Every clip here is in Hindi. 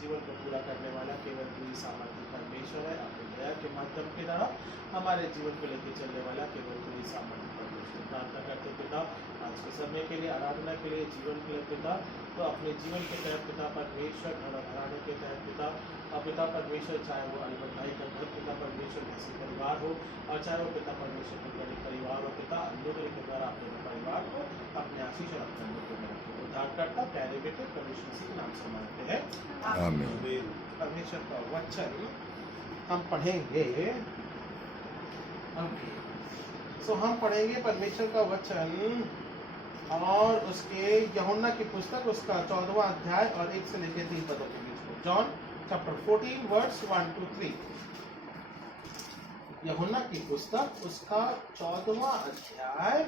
जीवन को पूरा करने वाला केवल तू ही सामर्थ्य परमेश्वर है। अपनी दया के माध्यम के द्वारा हमारे जीवन को लेकर चलने वाला केवल तू ही सामर्थ्य परमेश्वर। प्रार्थना करते पिता आज के समय के लिए, आराधना के लिए, जीवन के लिए पिता, तो अपने जीवन के तहत पिता परमेश्वर घर घराने के तहत पिता और पिता परमेश्वर, चाहे वो अलबत भाई का घर पिता परमेश्वर जैसे परिवार हो, और चाहे वो पिता परमेश्वर का गरीब परिवार हो पिता, अन्यों के द्वारा अपने परिवार को अपने आशीष और अपने अनुग्रह में रखे। उद्धारकर्ता प्यारे बेटे प्रभु यीशु मसीह के नाम से मांगते हैं, आमीन। परमेश्वर का वचन हम पढ़ेंगे। सो हम पढ़ेंगे परमेश्वर का वचन और उसके यूहन्ना की पुस्तक उसका 14वां अध्याय और 1 से लेकर 3 पदों के बीच में। John chapter 14 verse 1 to 3। यूहन्ना की पुस्तक उसका 14वां अध्याय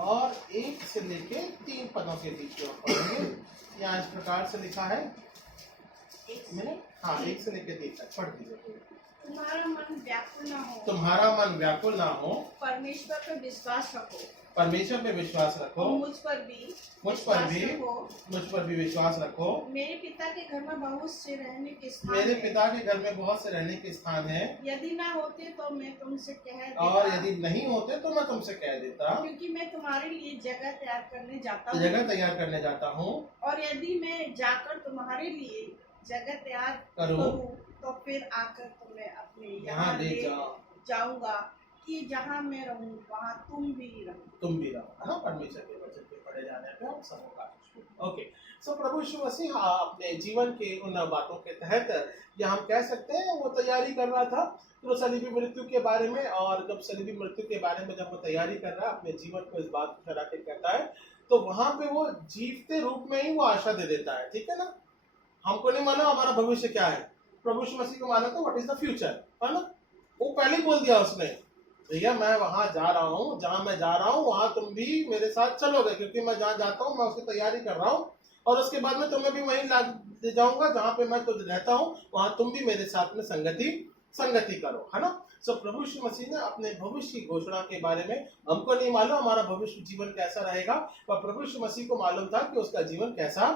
और 1 से लेके 3 पदों के बीच में पढ़ेंगे। यहाँ इस प्रकार से लिखा है, मैंने 1 से लेके 3 तक पढ़ दीजिए। तुम्हारा मन व्याकुल ना हो, तुम्हारा मन व्याकुल ना हो, परमेश्वर पर विश्वास रखो, परमेश्वर पे विश्वास रखो, और मुझ पर भी विश्वास रखो। मेरे पिता के घर में बहुत से रहने के स्थान मेरे हैं। पिता के घर में बहुत से रहने के स्थान हैं। यदि ना होते तो मैं तुमसे कह देता, और यदि नहीं होते तो मैं तुमसे कह देता, क्योंकि मैं तुम्हारे लिए जगह तैयार करने जाता हूँ। जगह तैयार करने जाता हूँ। और यदि मैं जाकर तुम्हारे लिए जगह तैयार करूँ तो फिर आकर तुम्हें अपने यहाँ यहाँ ले ले जाऊंगा, कि जहाँ मैं रहूँ वहाँ तुम भी रहो। हाँ, परमेश्वर के वचन पे पढ़े जाने पे हम सबको का ओके। सो प्रभु यीशु मसीह अपने जीवन के उन बातों के तहत या हम कह सकते हैं वो तैयारी कर रहा था तो सलीबी मृत्यु के बारे में। और जब सलीबी मृत्यु के बारे में जब वो तैयारी कर रहा है, अपने जीवन को इस बात को ठहरा के कहता है, तो वहां पे वो जीवते रूप में ही वो आशा दे देता है। ठीक है ना, हमको नहीं मालूम हमारा भविष्य क्या है, प्रभु यीशु मसीह को मालूम था व्हाट इज द फ्यूचर, है ना। वो पहले ही बोल दिया उसने, भैया मैं वहां जा रहा हूँ, जहां मैं जा रहा हूँ वहां तुम भी मेरे साथ चलोगे, क्योंकि मैं जहाँ जाता हूँ मैं उसकी तैयारी कर रहा हूँ, और उसके बाद में तुम्हें भी वहीं ले जाऊंगा जहाँ पे मैं तुझ रहता हूँ, वहां तुम भी मेरे साथ में संगति करो, है ना। सो प्रभु यीशु मसीह ने अपने भविष्य की घोषणा के बारे में, हमको नहीं मालूम हमारा भविष्य जीवन कैसा रहेगा, पर प्रभु यीशु मसीह को मालूम था कि उसका जीवन कैसा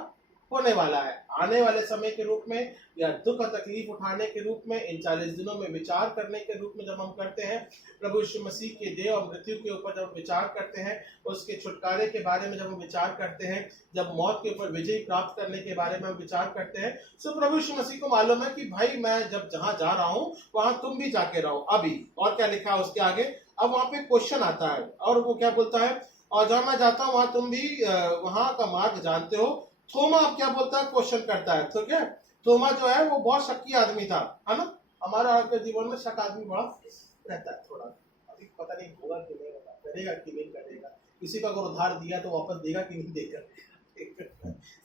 होने वाला है। आने वाले समय के रूप में या दुख और तकलीफ उठाने के रूप में, इन 40 दिनों में विचार करने के रूप में जब हम करते हैं, प्रभु यीशु मसीह के देह और मृत्यु के ऊपर जब विचार करते हैं, उसके छुटकारे के बारे में जब हम विचार करते हैं, जब मौत के ऊपर विजय प्राप्त करने के बारे में हम विचार करते हैं, सो प्रभु यीशु मसीह को मालूम है कि भाई मैं जब जहाँ जा रहा हूँ वहां तुम भी जाके रहो। अभी और क्या लिखा है उसके आगे, अब वहां पे क्वेश्चन आता है और वो क्या बोलता है, और जहाँ मैं जाता हूँ वहां तुम भी वहां का मार्ग जानते हो। थोमा अब क्या बोलता है, क्वेश्चन करता है। तो क्या थोमा जो है वो बहुत शक्की आदमी था, है ना। हमारा आपके जीवन में शक आदमी बड़ा रहता है थोड़ा, अभी पता नहीं होगा कि नहीं होगा, करेगा कि नहीं करेगा, किसी का अगर उधार दिया तो वापस देगा कि नहीं देगा।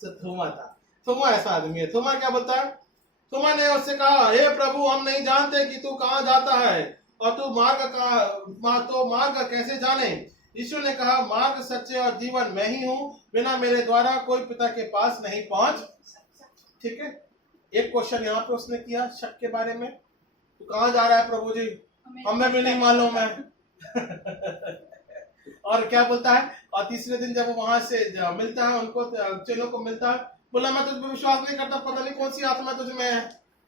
तो थोमा था, थोमा ऐसा आदमी है। थोमा क्या बोलता है, थोमा ने उससे कहा, हे प्रभु हम नहीं जानते कि तू कहाँ जाता है और तू मार्ग कैसे जाने। यीशु ने कहा, मार्ग सच्चे और जीवन मैं ही हूँ, बिना मेरे द्वारा कोई पिता के पास नहीं पहुंच। ठीक है, एक क्वेश्चन यहाँ पे उसने किया शक के बारे में, तो कहाँ जा रहा है प्रभु जी, हमें भी नहीं मालूम है। और क्या बोलता है, और तीसरे दिन जब वो वहां से मिलता है, उनको चेलों को मिलता है, बोला मैं तुझ पर विश्वास नहीं करता, पता नहीं कौन सी आत्मा तुझ में है,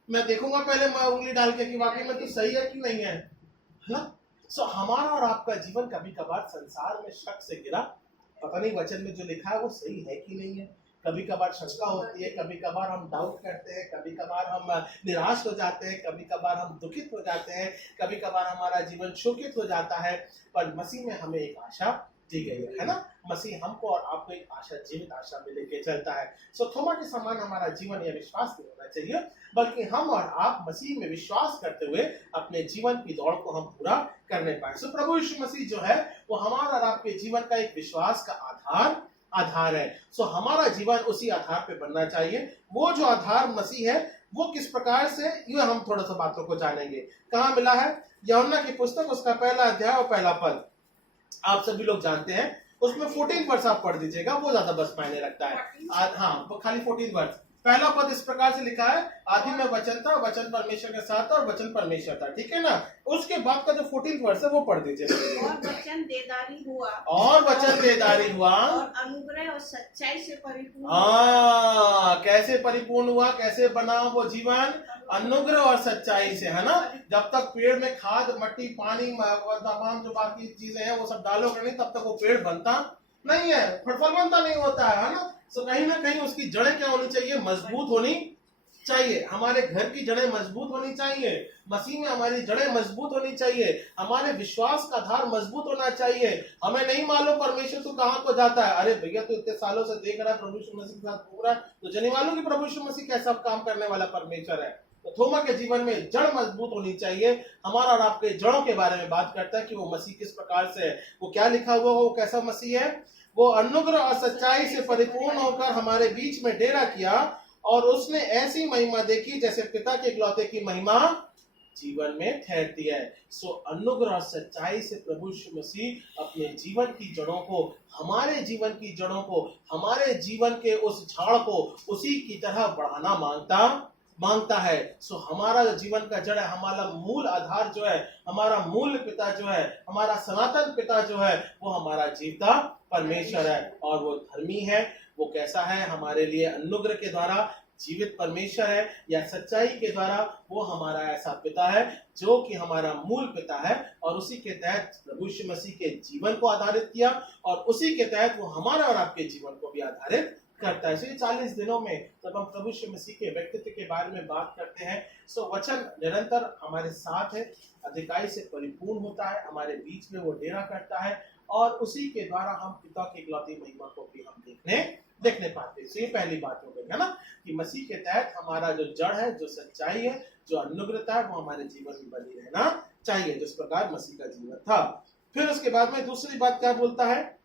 मैं देखूंगा पहले मैं उंगली डाल के कि वाकई में तू सही है कि नहीं है ना। सो हमारा और आपका जीवन कभी कभार संसार में शक से गिरा, पता नहीं वचन में जो लिखा है वो सही है कि नहीं है। कभी कभार शंका होती है, कभी कभार हम डाउट करते हैं, कभी कभार हम निराश हो जाते हैं, कभी कभार हम दुखित हो जाते हैं, कभी कभार हमारा जीवन शोकित हो जाता है। पर मसीह में हमें एक आशा दी गई है ना। मसीह हमको और आपको एक आशा, जीवित आशा में लेके चलता है। सो थोमा के समान हमारा जीवन यह विश्वास नहीं होना चाहिए, बल्कि हम और आप मसीह में विश्वास करते हुए अपने जीवन की दौड़ को हम पूरा करने पाए। सो प्रभु यीशु मसीह जो है वो हमारा और आपके जीवन का एक विश्वास का आधार है। सो हमारा जीवन उसी आधार पे बनना चाहिए। वो जो आधार मसीह है वो किस प्रकार से, ये हम थोड़ा सा बातों को जानेंगे। कहाँ मिला है, यूहन्ना की पुस्तक उसका 1 अध्याय और 1 पद, आप सभी लोग जानते हैं। उसमें 14 वर्ष आप पढ़ दीजिएगा, वो ज्यादा बस मायने रखता है। हाँ, वो खाली 14 वर्ष, पहला पद इस प्रकार से लिखा है, आदि में वचन था, वचन परमेश्वर के साथ था और वचन परमेश्वर था, ठीक है ना। उसके बाद का जो 14th वर्ष है वो पढ़ दीजिए। और वचन देदारी हुआ, और वचन देदारी हुआ, और अनुग्रह और सच्चाई से परिपूर्ण। कैसे परिपूर्ण हुआ, कैसे बना वो जीवन? अनुग्रह और सच्चाई से, है ना। जब तक पेड़ में खाद, मट्टी, पानी, तमाम जो बाकी चीजें हैं वो सब डालोगे नहीं, तब तक वो पेड़ बनता नहीं है, फल बनता नहीं होता है ना। तो कहीं ना कहीं उसकी जड़ें क्या होनी चाहिए? मजबूत होनी चाहिए। हमारे घर की जड़ें मजबूत होनी चाहिए, मसीह में हमारी जड़ें मजबूत होनी चाहिए, हमारे विश्वास का आधार मजबूत होना चाहिए। हमें नहीं मालूम परमेश्वर तो कहाँ को जाता है, अरे भैया तो इतने सालों से देख रहा है प्रभु यीशु मसीह के साथ घूम रहा है, तो जनी मालूम कि प्रभु यीशु मसीह कैसा काम करने वाला परमेश्वर है। तो थोमा के जीवन में जड़ मजबूत होनी चाहिए। हमारा और आपके जड़ों के बारे में बात करता है कि वो मसीह किस प्रकार से है, वो क्या लिखा हुआ, वो कैसा मसीह है। वो अनुग्रह और सच्चाई से परिपूर्ण होकर हमारे बीच में डेरा किया, और उसने ऐसी महिमा देखी जैसे पिता के इकलौते की महिमा जीवन में ठहरती है। सो अनुग्रह और सच्चाई से प्रभु यीशु मसीह अपने जीवन की जड़ों को, हमारे जीवन की जड़ों को, हमारे जीवन के उस झाड़ को उसी की तरह बढ़ाना मांगता है। सो हमारा जो जीवन का जड़ है, हमारा मूल आधार जो है, हमारा मूल पिता जो है, हमारा सनातन पिता जो है, वो हमारा जीवता परमेश्वर है, और वो धर्मी है। वो कैसा है? हमारे लिए अनुग्रह के द्वारा जीवित परमेश्वर है, या सच्चाई के द्वारा वो हमारा ऐसा पिता है जो कि हमारा मूल पिता है, और उसी के तहत प्रभु यीशु मसीह के जीवन को आधारित किया, और उसी के तहत वो हमारा और आपके जीवन को भी आधारित करता है। इसलिए 40 दिनों में जब हम प्रभु यीशु मसीह के व्यक्तित्व के बारे में बात करते हैं, सो वचन निरंतर हमारे साथ है, अधिकाई से परिपूर्ण होता है, हमारे बीच में वो डेरा करता है, और उसी के द्वारा हम पिता की इकलौती महिमा को भी हम देखने पाते हैं। तो ये पहली बात हो गई है ना, कि मसीह के तहत हमारा जो जड़ है, जो सच्चाई है, जो अनुग्रहता है, वो हमारे जीवन में बनी रहना चाहिए, जिस प्रकार मसीह का जीवन था। फिर उसके बाद में दूसरी बात क्या बोलता है?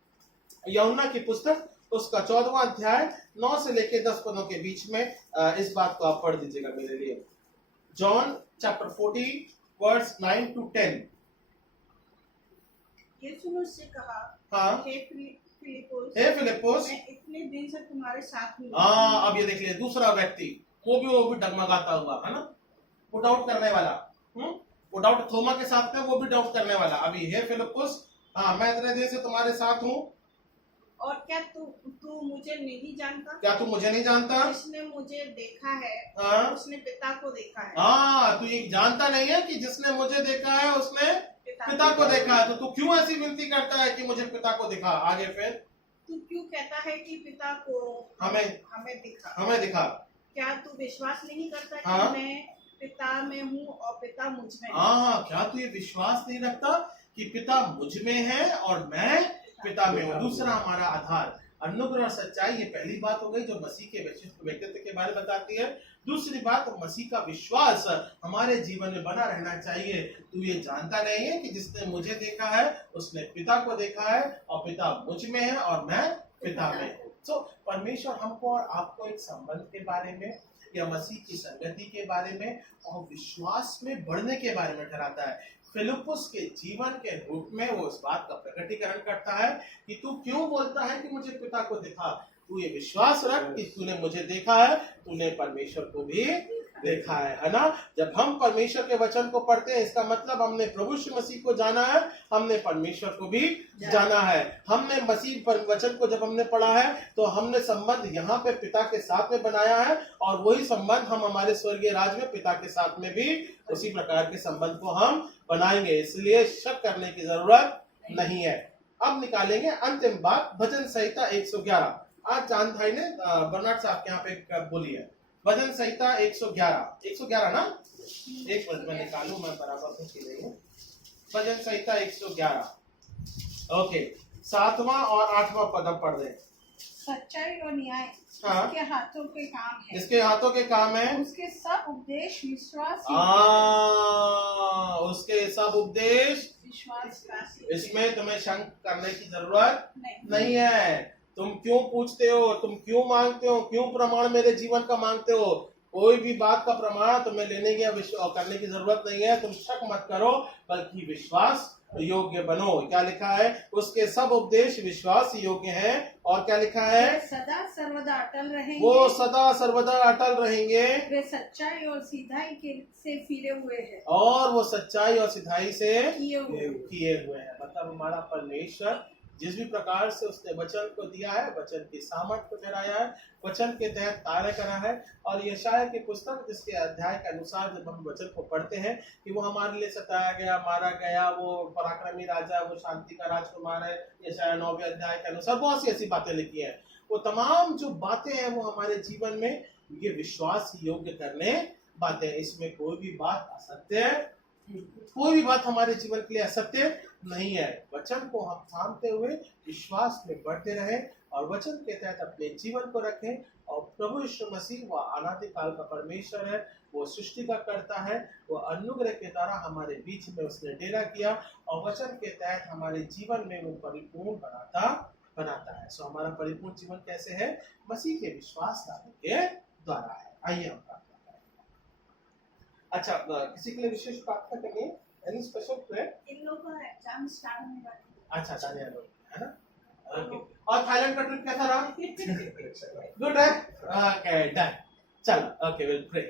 यूहन्ना की पुस्तक उसका 14वां अध्याय 9 से लेके 10 पदों के बीच में इस बात को आप पढ़ दीजिएगा मेरे लिए। John chapter 14 verse 9 to 10। यीशु ने उससे कहा, हाँ, हे फिलिप्पुस, मैं इतने दिन से तुम्हारे साथ हूँ। अब ये देख लिया दूसरा व्यक्ति, वो भी डगमगाता हुआ, है ना, वो डाउट करने वाला। वो डाउट थोमा के साथ था, वो भी डाउट करने वाला। अभी हे फिलिप्पुस, हाँ, मैं इतने दिन से तुम्हारे साथ हूँ, और क्या तू मुझे नहीं जानता? क्या तू मुझे नहीं जानता? जिसने मुझे देखा है, हाँ, उसने पिता को देखा है। हाँ, तू ये जानता नहीं है कि जिसने मुझे देखा है उसने पिता को देखा है। तो तू क्यों ऐसी विनती करता है कि मुझे पिता को दिखा? आगे फिर तू क्यों कहता है कि पिता को हमें दिखा? क्या तू विश्वास नहीं करता कि हाँ, मैं पिता में हूँ और पिता मुझ में है? हाँ, क्या तू ये विश्वास नहीं रखता कि पिता मुझ में है और मैं पिता में हूँ? दूसरा हमारा आधार अनुग्रह और सच्चाई, ये पहली बात हो गई जो मसीह के व्यक्तित्व के बारे में बताती है। दूसरी बात, मसीह का विश्वास हमारे जीवन में बना रहना चाहिए। तू ये जानता नहीं है कि जिसने मुझे देखा है उसने पिता को देखा है, और पिता मुझ में है और मैं पिता में हूँ। तो परमेश्वर हमको और आपको एक संबंध के बारे में, या मसीह की संगति के बारे में, और विश्वास में बढ़ने के बारे में ठहराता है। फिलिप्पुस के जीवन के रूप में वो इस बात का प्रकटीकरण करता है कि तू क्यों बोलता है कि मुझे पिता को दिखा? तू ये विश्वास रख कि तूने मुझे देखा है, तूने परमेश्वर को भी देखा है ना। जब हम परमेश्वर के वचन को पढ़ते हैं, इसका मतलब हमने प्रभु यीशु मसीह को जाना है, हमने परमेश्वर को भी जाना है। हमने मसीह पर वचन को जब हमने पढ़ा है, तो हमने संबंध यहाँ पे पिता के साथ में बनाया है, और वही संबंध हम हमारे स्वर्गीय राज में पिता के साथ में भी उसी प्रकार के संबंध को हम बनाएंगे। इसलिए शक करने की जरूरत नहीं है। अब निकालेंगे अंतिम बात, भजन संहिता 111। आज चांद भाई ने बर्नार्ड साहब के यहाँ पे बोली है, भजन संहिता 111 ना, एक मिनट में निकालू, मैं बराबर से की नहीं हूँ। भजन संहिता 111, ओके, 7वां और 8वां पद हम पढ़ रहे हैं। सच्चाई और न्याय हाँ, उसके हाथों के काम है, इसके हाथों के काम है, उसके सब उपदेश विश्वास, उसके सब उपदेश विश्वास, इसमें तुम्हें शंक करने की जरूरत नहीं है। तुम क्यों पूछते हो, तुम क्यों मांगते हो, क्यों प्रमाण मेरे जीवन का मांगते हो? कोई भी बात का प्रमाण तुम्हें लेने की या विश्वास करने की जरूरत नहीं है। तुम शक मत करो बल्कि विश्वास योग्य बनो। क्या लिखा है? उसके सब उपदेश विश्वास योग्य हैं। और क्या लिखा है? सदा सर्वदा अटल रहेंगे। वो सदा सर्वदा अटल रहेंगे। वे सच्चाई और सीधाई से फिरे हुए हैं। और वो सच्चाई और सिधाई से किए हुए हैं। मतलब हमारा परमेश्वर जिस भी प्रकार से उसने वचन को दिया है, वचन की सामर्थ को ठहराया है, वचन के तहत कार्य करा है। और यशाया की पुस्तक जिसके अध्याय के अनुसार जब हम वचन को पढ़ते हैं कि वो हमारे लिए सताया गया, मारा गया, वो पराक्रमी राजा, वो शांति का राजकुमार है, यशाया 9वें अध्याय के अनुसार बहुत सी ऐसी बातें लिखी हैं। वो तमाम जो बातें हैं वो हमारे जीवन में ये विश्वास योग्य करने बातें हैं। इसमें कोई भी बात असत्य है, कोई भी बात हमारे जीवन के लिए असत्य नहीं है। वचन को हम थामते हुए विश्वास में बढ़ते रहें और वचन के तहत अपने जीवन को रखें। और प्रभु यीशु मसीह वह अनादि काल का परमेश्वर है, वो सृष्टि का करता है, वो अनुग्रह के द्वारा हमारे बीच में उसने डेरा किया और वचन के तहत हमारे जीवन में वो परिपूर्ण बनाता है। सो हमारा परिपूर्ण जीवन कैसे है? मसीह के विश्वास लाने के द्वारा है। आइए हम प्रार्थना करें। अच्छा, किसी के लिए विशेष प्रार्थना करेंगे? Any special prayer? इन लोगों का एग्जाम स्टार्ट होने वाला अच्छा, तालियां लो, है ना? ओके। और थाईलैंड का ट्रिप कैसा रहा? गुड है? Okay, done. चलो, ओके, विल प्रे।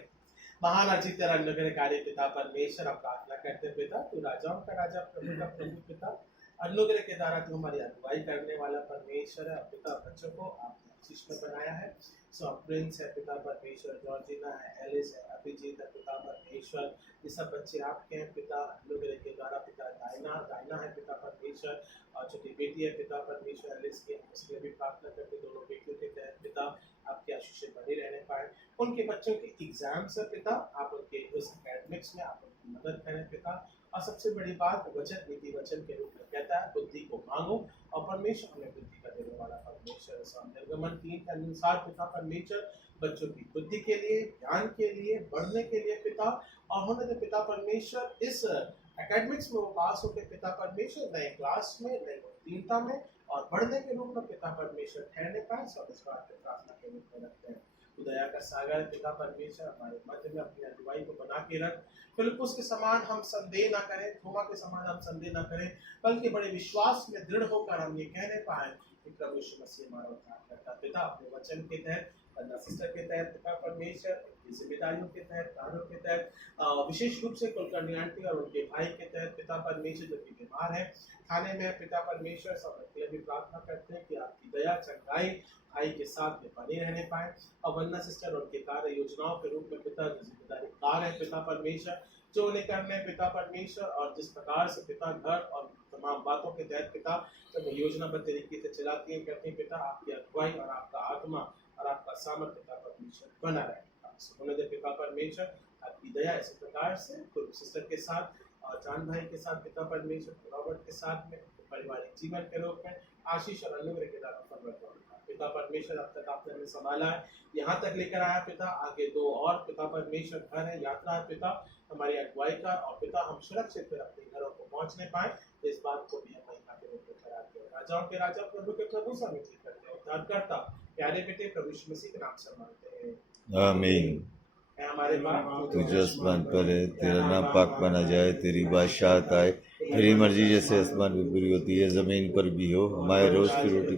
महान और जीते अनुग्रहकारी पिता परमेश्वर, हम प्रार्थना करते पिता, तू राजाओं का राजा, प्रभु का प्रभु पिता, अनुग्रह के द्वारा तू हमारी अगुवाई करने वाला परमेश्वर है। पिता, बच्चों को आपने आशीष में बनाया है। सो प्रिंस है पिता परमेश्वर, जॉर्जिना है, एलिस है, अभिजीत है पिता परमेश्वर, ये सब बच्चे आपके हैं पिता। अनुग्रह के द्वारा पिता दाइना है पिता परमेश्वर, और छोटी बेटी है पिता परमेश्वर एलिस की, उसके भी प्रार्थना करते दोनों बेटियों के तहत पिता आपकी आशीष बने रहने पाए। उनके बच्चों के एग्जाम्स है पिता, आप उनके उस एकेडमिक्स में आप उनकी मदद करें पिता। और सबसे बड़ी बात, वचन नीति वचन के रूप में कहता है बुद्धि को मांगो और परमेश्वर हमें बुद्धि का देने वाला परमेश्वर। निर्गमन 3 के अनुसार पिता परमेश्वर बच्चों की बुद्धि के लिए, ज्ञान के लिए, बढ़ने के लिए पिता, और होने दे पिता परमेश्वर इस एकेडमिक्स में वो पास होकर पिता परमेश्वर नए क्लास में, नई उत्तीर्णता में और बढ़ने के रूप में पिता परमेश्वर ठहरने पाए। सब इस बात पे प्रार्थना के रूप में रखते हैं। दया का सागर पिता परमेश्वर हमारे मध्य में अपनी अगुवाई को बना के रख। फिलिप्पुस के समान हम संदेह ना करें, थोमा के समान हम संदेह ना करें, बल्कि बड़े विश्वास में दृढ़ होकर हम ये कहने पाए कि प्रभु यीशु मसीह हमारा उद्धार करता पिता। अपने वचन के तहत, सिस्टर के तहत पिता परमेश्वर, जिम्मेदारियों के तहत, कार्यों के तहत, विशेष रूप से कुलकर्णी आंटी और उनके भाई के तहत पिता परमेश्वर जो कि बीमार है, खाने में पिता परमेश्वर, सब के लिए भी प्रार्थना करते हैं कि आपकी दया चंगाई भाई के साथ में बने रहने पाए। और वंदना सिस्टर उनके कार्य योजनाओं के रूप में पिता जो जिम्मेदारी कार है पिता परमेश्वर, जो उन्हें करने पिता परमेश्वर, और जिस प्रकार से पिता घर और तमाम बातों के तहत पिता जब योजनाबद्ध तरीके से चलाती है करती है पिता, आपकी अगुवाई और आपका आत्मा और आपका सामर्थ पिता परमेश्वर बना रहे। होने दे पिता परमेश्वर आपकी दया इसी प्रकार से सिस्टर के साथ और जान भाई के साथ पिता परमेश्वर, रॉबर्ट के साथ में पारिवारिक जीवन के रूप में आशीष और अनुग्रह के द्वारा पिता परमेश्वर अब तक आपने हमें संभाला है, यहाँ तक लेकर आया पिता। आगे 2 और पिता परमेश्वर घर है, यात्रा है पिता हमारी अगुवाई का, और पिता हम सुरक्षित फिर अपने घरों को पहुँचने पाए, इस बात को भी हम महिमा के रूप में कराते हैं। राजाओं के राजा, प्रभु के प्रभु समिति करते हैं, उद्धारकर्ता प्यारे बेटे प्रभु यीशु मसीह के नाम से मांगते हैं, आमीन। हमारे बाप तू जो आसमान पर है, तेरा नाम पाक माना जाए, तेरी बादशाहत आए, तेरी मर्जी जैसे आसमान में पूरी होती है जमीन पर भी हो। हमारे रोज की रोटी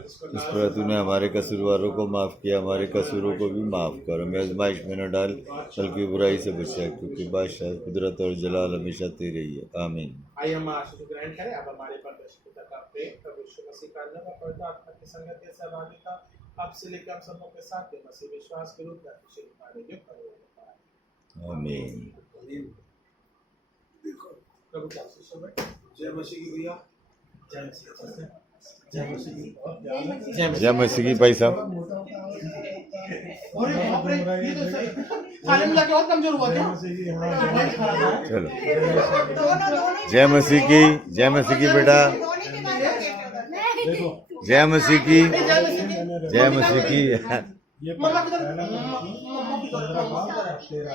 इस पर तूने हमारे कसूरवारों को माफ किया, हमारे कसूरों को भी माफ कर। हमें आजमाइश में न डाल, बल्कि बुराई से बचा, क्योंकि बादशाह, कुदरत और जलाल हमेशा तेरे ही है। आमीन। आइए हम आशीष ग्रहण करें। अब हमारे परमेश्वर पिता का प्रेम, प्रभु यीशु मसीह का अन्य पवित्र आत्मा की संगति से सहभागिता अब से लेकर हम सबों के साथ में मसीह विश्वास के रूप में खुशी पाने जो करो। आमीन। प्रभु का आशीष हो। जय मसीह की भैया, जय मसीह, जय मसीह की, जय मसीह की भाई साहब। अरे बाप रे, ये तो खाने में लगे और कमजोर हुआ क्या? चलो, जय मसीह की, जय मसीह की बेटा, जय मसीह की, जय मसीह की। मम्मा किधर?